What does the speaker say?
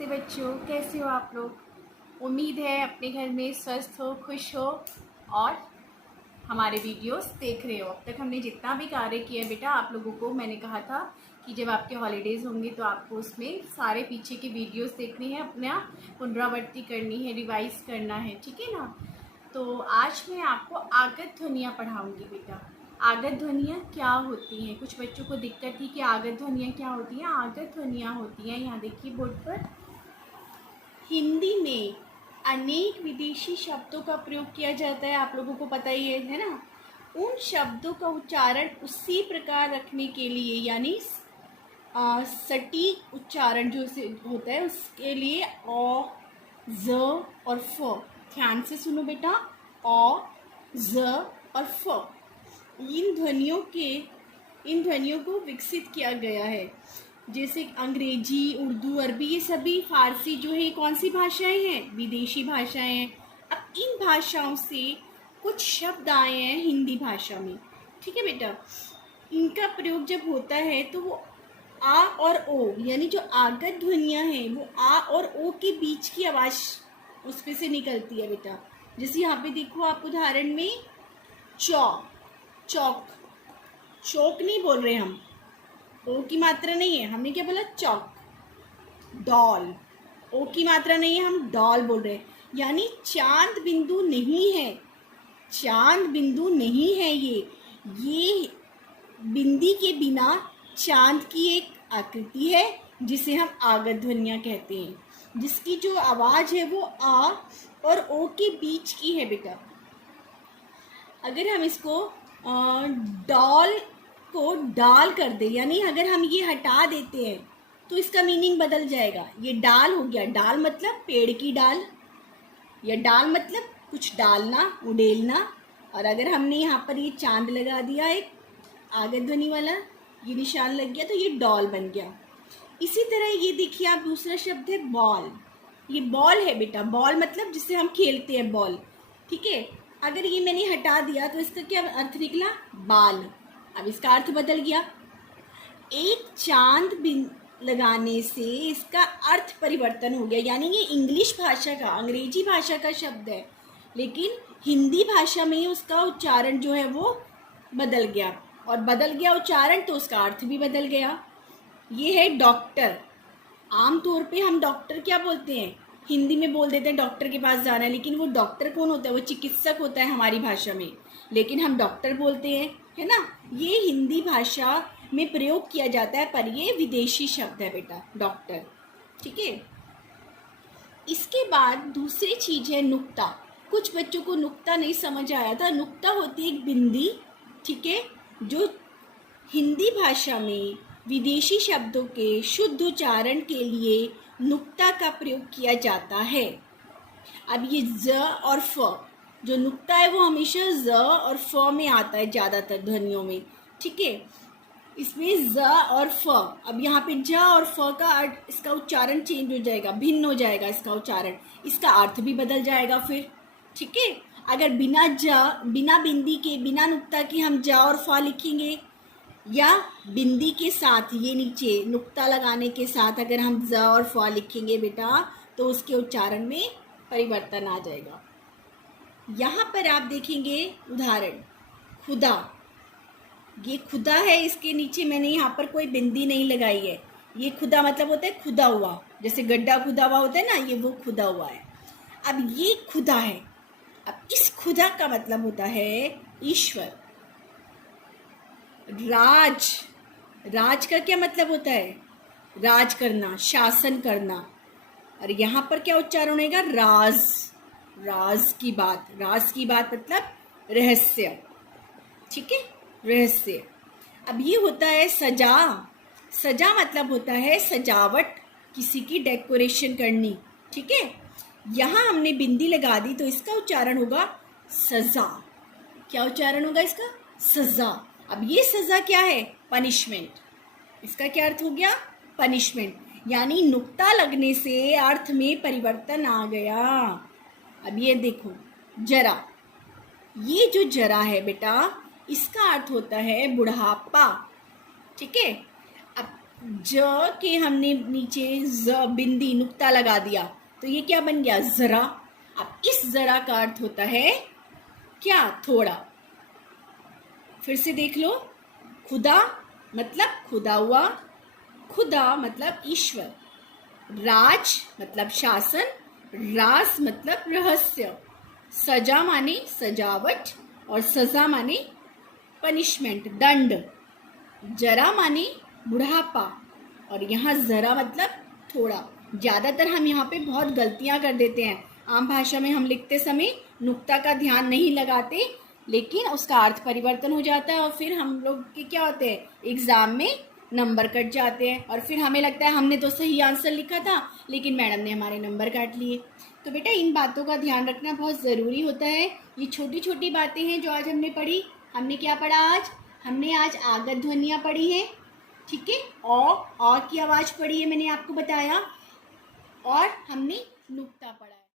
नमस्ते बच्चों, कैसे हो आप लोग। उम्मीद है अपने घर में स्वस्थ हो, खुश हो और हमारे वीडियोस देख रहे हो। अब तक हमने जितना भी कार्य किया बेटा, आप लोगों को मैंने कहा था कि जब आपके हॉलीडेज़ होंगे तो आपको उसमें सारे पीछे के वीडियोस देखने हैं, अपना पुनरावृत्ति करनी है, रिवाइज करना है, ठीक है ना। तो आज मैं आपको आगत ध्वनियाँ पढ़ाऊँगी बेटा। आगत ध्वनियाँ क्या होती हैं? कुछ बच्चों को दिक्कत थी कि आगत ध्वनियाँ क्या होती हैं। आगत ध्वनियाँ होती हैं, यहाँ देखिए बोर्ड पर, हिंदी में अनेक विदेशी शब्दों का प्रयोग किया जाता है, आप लोगों को पता ही है ना। उन शब्दों का उच्चारण उसी प्रकार रखने के लिए, यानी सटीक उच्चारण जो होता है उसके लिए अ, ज और फ, ध्यान से सुनो बेटा, अ, ज और फ, इन ध्वनियों को विकसित किया गया है। जैसे अंग्रेजी, उर्दू, अरबी, ये सभी, फारसी जो है कौन सी भाषाएं हैं? विदेशी भाषाएं हैं। अब इन भाषाओं से कुछ शब्द आए हैं हिंदी भाषा में, ठीक है बेटा। इनका प्रयोग जब होता है तो वो आ और ओ, यानी जो आगत ध्वनियां हैं वो आ और ओ के बीच की आवाज उसमें से निकलती है बेटा। जैसे यहाँ पे देखो आप उदाहरण में, चौक, चौक, चौक नहीं बोल रहे हम, ओ की मात्रा नहीं है, हमने क्या बोला? चौक। डॉल, ओ की मात्रा नहीं है, हम डॉल बोल रहे हैं, यानी चांद बिंदु नहीं है, चांद बिंदु नहीं है ये बिंदी के बिना चांद की एक आकृति है जिसे हम आगत ध्वनियाँ कहते हैं, जिसकी जो आवाज है वो आ और ओ के बीच की है बेटा। अगर हम इसको डॉल को डाल कर दे, यानी अगर हम ये हटा देते हैं तो इसका मीनिंग बदल जाएगा। ये डाल हो गया, डाल मतलब पेड़ की डाल, या डाल मतलब कुछ डालना, उड़ेलना। और अगर हमने यहाँ पर ये चांद लगा दिया, एक आगत ध्वनि वाला ये निशान लग गया, तो ये डॉल बन गया। इसी तरह ये देखिए आप, दूसरा शब्द है बॉल। ये बॉल है बेटा, बॉल मतलब जिससे हम खेलते हैं, बॉल, ठीक है। अगर ये मैंने हटा दिया तो इसका क्या अर्थ निकला? बाल। अब इसका अर्थ बदल गया। एक चांद बिन लगाने से इसका अर्थ परिवर्तन हो गया, यानी ये इंग्लिश भाषा का, अंग्रेजी भाषा का शब्द है, लेकिन हिंदी भाषा में उसका उच्चारण जो है वो बदल गया, और बदल गया उच्चारण तो उसका अर्थ भी बदल गया। ये है डॉक्टर। आमतौर पे हम डॉक्टर क्या बोलते हैं? हिंदी में बोल देते हैं डॉक्टर के पास जाना है, लेकिन वो डॉक्टर कौन होता है? वो चिकित्सक होता है हमारी भाषा में, लेकिन हम डॉक्टर बोलते हैं, है ना। ये हिंदी भाषा में प्रयोग किया जाता है, पर ये विदेशी शब्द है बेटा, डॉक्टर, ठीक है। इसके बाद दूसरी चीज है नुक्ता। कुछ बच्चों को नुक्ता नहीं समझ आया था। नुक्ता होती है एक बिंदी, ठीक है, जो हिंदी भाषा में विदेशी शब्दों के शुद्ध उच्चारण के लिए नुक्ता का प्रयोग किया जाता है। अब ये ज और फ, जो नुक्ता है वो हमेशा ज और फ में आता है ज़्यादातर ध्वनियों में, ठीक है। इसमें ज और फ, अब यहाँ पे ज और फ का अर्थ, इसका उच्चारण चेंज हो जाएगा, भिन्न हो जाएगा इसका उच्चारण, इसका अर्थ भी बदल जाएगा फिर, ठीक है। अगर बिना बिंदी के, बिना नुक्ता के हम ज और फ लिखेंगे, या बिंदी के साथ, ये नीचे नुक्ता लगाने के साथ अगर हम ज और फ लिखेंगे बेटा, तो उसके उच्चारण में परिवर्तन आ जाएगा। यहाँ पर आप देखेंगे उदाहरण, खुदा। ये खुदा है, इसके नीचे मैंने यहाँ पर कोई बिंदी नहीं लगाई है। ये खुदा मतलब होता है खुदा हुआ, जैसे गड्ढा खुदा हुआ होता है ना, ये वो खुदा हुआ है। अब ये खुदा है, अब इस खुदा का मतलब होता है ईश्वर। राज, राज का क्या मतलब होता है? राज करना, शासन करना। और यहाँ पर क्या उच्चारण होगा? राज, राज की बात, राज की बात मतलब रहस्य, ठीक है, रहस्य। अब ये होता है सजा। सजा मतलब होता है सजावट, किसी की डेकोरेशन करनी, ठीक है। यहाँ हमने बिंदी लगा दी तो इसका उच्चारण होगा सजा। क्या उच्चारण होगा इसका? सजा। अब ये सजा क्या है? पनिशमेंट। इसका क्या अर्थ हो गया? पनिशमेंट, यानी नुक्ता लगने से अर्थ में परिवर्तन आ गया। अब ये देखो, जरा, ये जो जरा है बेटा, इसका अर्थ होता है बुढ़ापा, ठीक है। अब ज के हमने नीचे ज बिंदी नुक्ता लगा दिया तो ये क्या बन गया, जरा। अब इस जरा का अर्थ होता है क्या, थोड़ा। फिर से देख लो, खुदा मतलब खुदा हुआ, खुदा मतलब ईश्वर, राज मतलब शासन, रास मतलब रहस्य, सजा माने सजावट और सजा माने पनिशमेंट, दंड, जरा माने बुढ़ापा और यहाँ जरा मतलब थोड़ा। ज़्यादातर हम यहाँ पे बहुत गलतियाँ कर देते हैं। आम भाषा में हम लिखते समय नुक्ता का ध्यान नहीं लगाते, लेकिन उसका अर्थ परिवर्तन हो जाता है और फिर हम लोग के क्या होते हैं, एग्जाम में नंबर कट जाते हैं और फिर हमें लगता है हमने तो सही आंसर लिखा था लेकिन मैडम ने हमारे नंबर काट लिए। तो बेटा इन बातों का ध्यान रखना बहुत ज़रूरी होता है। ये छोटी छोटी बातें हैं जो आज हमने पढ़ी। हमने क्या पढ़ा आज, हमने आज आगत ध्वनियाँ पढ़ी हैं, ठीक है, और की आवाज़ पढ़ी है, मैंने आपको बताया, और हमने नुक्ता पढ़ा है।